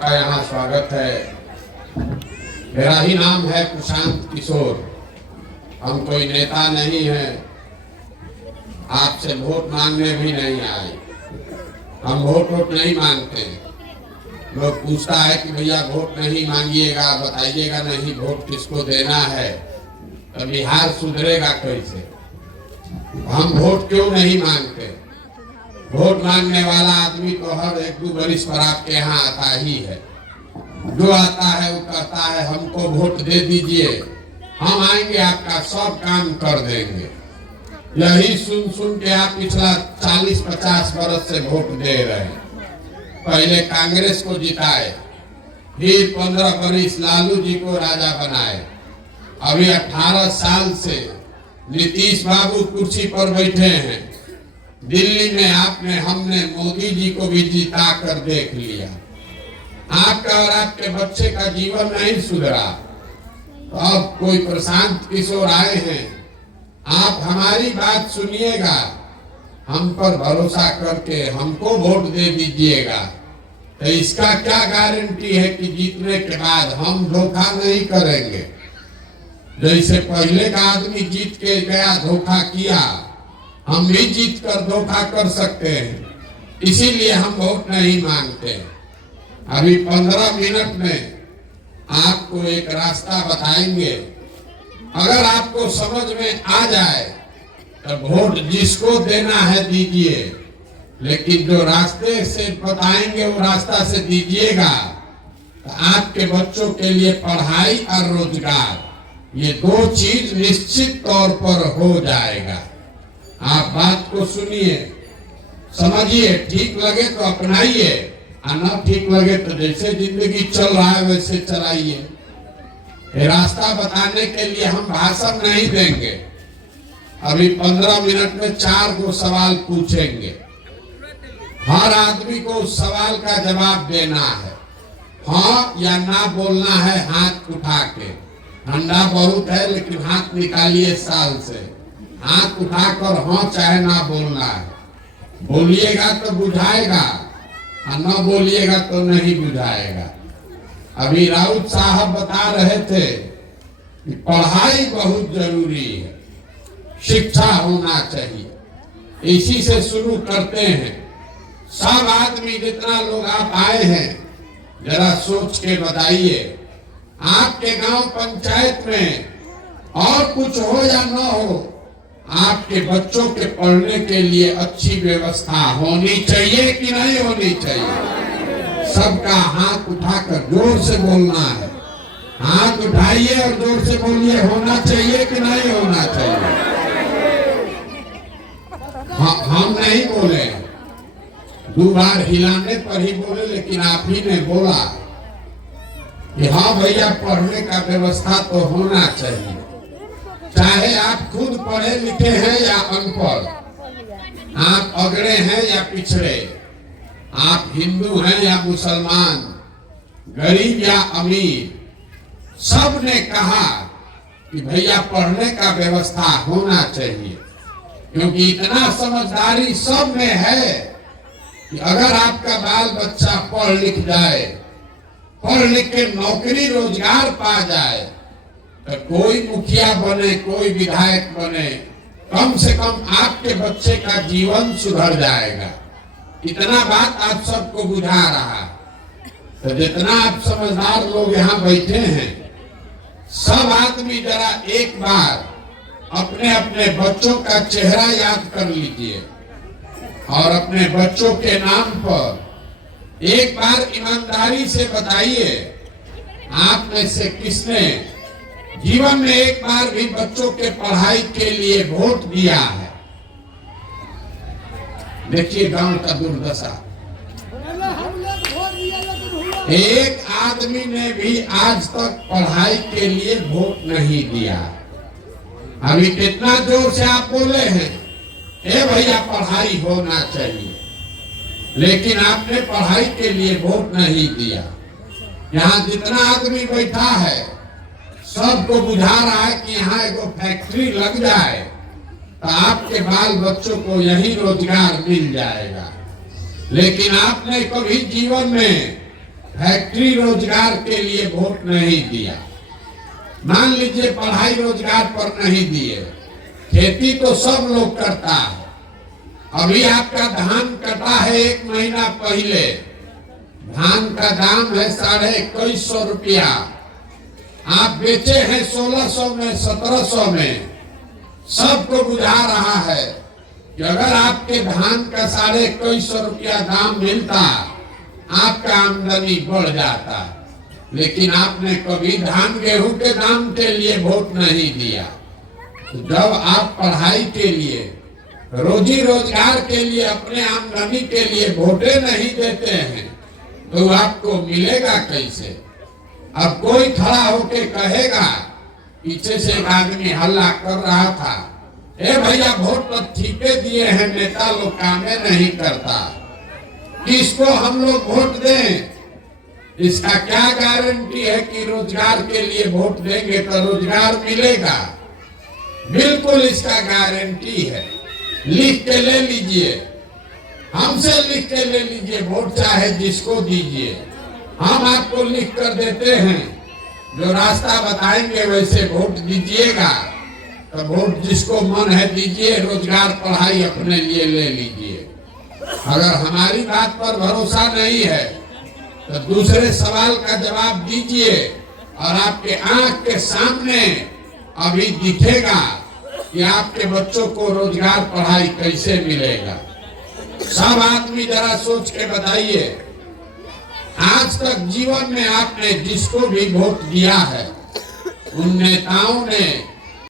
आपका यहाँ स्वागत है। मेरा ही नाम है प्रशांत किशोर। हम कोई नेता नहीं है, आपसे वोट मांगने भी नहीं आए। हम वोट नहीं मांगते। लोग पूछता है कि भैया वोट नहीं मांगिएगा, बताइएगा नहीं वोट किसको देना है, तो बिहार सुधरेगा कैसे। हम वोट क्यों नहीं मांगते? वोट मांगने वाला आदमी तो हर 1-2 बरिस पर आपके यहाँ आता ही है। जो आता है वो कहता है हमको वोट दे दीजिए, हम आएंगे आपका सब काम कर देंगे। यही सुन सुन के आप पिछला 40-50 बरस से वोट दे रहे हैं। पहले कांग्रेस को जिताए, फिर 15 बरिस लालू जी को राजा बनाए। अभी 18 साल से नीतीश बाबू कुर्सी पर बैठे हैं। दिल्ली में हमने मोदी जी को भी जिता कर देख लिया। आपका और आपके बच्चे का जीवन नहीं सुधरा। तो अब कोई प्रशांत किशोर आए हैं, आप हमारी बात सुनिएगा, हम पर भरोसा करके हमको वोट दे दीजिएगा। तो इसका क्या गारंटी है कि जीतने के बाद हम धोखा नहीं करेंगे। जैसे पहले का आदमी जीत के गया, धोखा किया, हम भी जीत कर धोखा कर सकते हैं। इसीलिए हम वोट नहीं मांगते। अभी 15 मिनट में आपको एक रास्ता बताएंगे। अगर आपको समझ में आ जाए तो वोट जिसको देना है दीजिए, लेकिन जो रास्ते से बताएंगे वो रास्ता से दीजिएगा। तो आपके बच्चों के लिए पढ़ाई और रोजगार, ये 2 चीज निश्चित तौर पर हो जाएगा। आप बात को सुनिए, समझिए, ठीक लगे तो अपनाइए, और न ठीक लगे तो जैसे जिंदगी चल रहा है वैसे चलाइए। रास्ता बताने के लिए हम भाषण नहीं देंगे। अभी 15 मिनट में 4 गो सवाल पूछेंगे। हर आदमी को उस सवाल का जवाब देना है। हाँ या ना बोलना है हाथ उठा के। ठंडा बहुत है लेकिन हाथ निकालिए साल से। हाथ उठाकर हाँ चाहे ना बोलना है। बोलिएगा तो बुझाएगा और ना बोलिएगा तो नहीं बुझाएगा। अभी राउत साहब बता रहे थे कि पढ़ाई बहुत जरूरी है, शिक्षा होना चाहिए। इसी से शुरू करते हैं। सब आदमी, जितना लोग आप आए हैं, जरा सोच के बताइए, आपके गांव पंचायत में और कुछ हो या न हो, आपके बच्चों के पढ़ने के लिए अच्छी व्यवस्था होनी चाहिए कि नहीं होनी चाहिए? सबका हाथ उठाकर जोर से बोलना है। हाथ उठाइए और जोर से बोलिए, होना चाहिए कि नहीं होना चाहिए? हम नहीं बोले, 2 बार हिलाने पर ही बोले, लेकिन आप ही ने बोला कि हाँ भैया पढ़ने का व्यवस्था तो होना चाहिए। चाहे आप खुद पढ़े लिखे हैं या अनपढ़, आप अगड़े हैं या पिछड़े, आप हिंदू हैं या मुसलमान, गरीब या अमीर, सब ने कहा कि भैया पढ़ने का व्यवस्था होना चाहिए। क्योंकि इतना समझदारी सब में है कि अगर आपका बाल बच्चा पढ़ लिख जाए, पढ़ लिख के नौकरी रोजगार पा जाए, तो कोई मुखिया बने, कोई विधायक बने, कम से कम आपके बच्चे का जीवन सुधर जाएगा। इतना बात आप सबको बुझा रहा। तो जितना आप समझदार लोग यहाँ बैठे हैं, सब आदमी जरा एक बार अपने अपने बच्चों का चेहरा याद कर लीजिए और अपने बच्चों के नाम पर एक बार ईमानदारी से बताइए, आप में से किसने जीवन में एक बार भी बच्चों के पढ़ाई के लिए वोट दिया है? देखिए गांव का दुर्दशा। एक आदमी ने भी आज तक पढ़ाई के लिए वोट नहीं दिया। अभी कितना जोर से आप बोले हैं, ए भैया पढ़ाई होना चाहिए, लेकिन आपने पढ़ाई के लिए वोट नहीं दिया। यहाँ जितना आदमी बैठा है, सबको बुझा रहा है कि यहाँ एगो फैक्ट्री लग जाए तो आपके बाल बच्चों को यही रोजगार मिल जाएगा। लेकिन आपने कभी जीवन में फैक्ट्री रोजगार के लिए वोट नहीं दिया, मान लीजिए पढ़ाई रोजगार पर नहीं दिए, खेती तो सब लोग करता है। अभी आपका धान कटा है 1 महीना पहले, धान का दाम है 2150 रुपया, आप बेचे हैं 1600 में 1700 में। सबको बुझा रहा है कि अगर आपके धान का 2150 रुपया दाम मिलता, आपका आमदनी बढ़ जाता, लेकिन आपने कभी धान गेहूं के दाम के लिए वोट नहीं दिया। जब आप पढ़ाई के लिए, रोजी रोजगार के लिए, अपने आमदनी के लिए वोटे नहीं देते हैं तो आपको मिलेगा कैसे? अब कोई खड़ा होके कहेगा, पीछे से एक आदमी हल्ला कर रहा था, ए भैया वोट तो ठीके दिए हैं, नेता लोग कामे नहीं करता, किसको हम लोग वोट दें? इसका क्या गारंटी है कि रोजगार के लिए वोट देंगे तो रोजगार मिलेगा? बिल्कुल इसका गारंटी है। लिख के ले लीजिए, हमसे लिख के ले लीजिए, वोट चाहे जिसको दीजिए, हम आपको लिख कर देते हैं, जो रास्ता बताएंगे वैसे वोट दीजिएगा। तो वोट जिसको मन है दीजिए, रोजगार पढ़ाई अपने लिए ले लीजिए। अगर हमारी बात पर भरोसा नहीं है तो दूसरे सवाल का जवाब दीजिए, और आपके आंख के सामने अभी दिखेगा कि आपके बच्चों को रोजगार पढ़ाई कैसे मिलेगा। सब आदमी जरा सोच के बताइए, आज तक जीवन में आपने जिसको भी वोट दिया है, उन नेताओं ने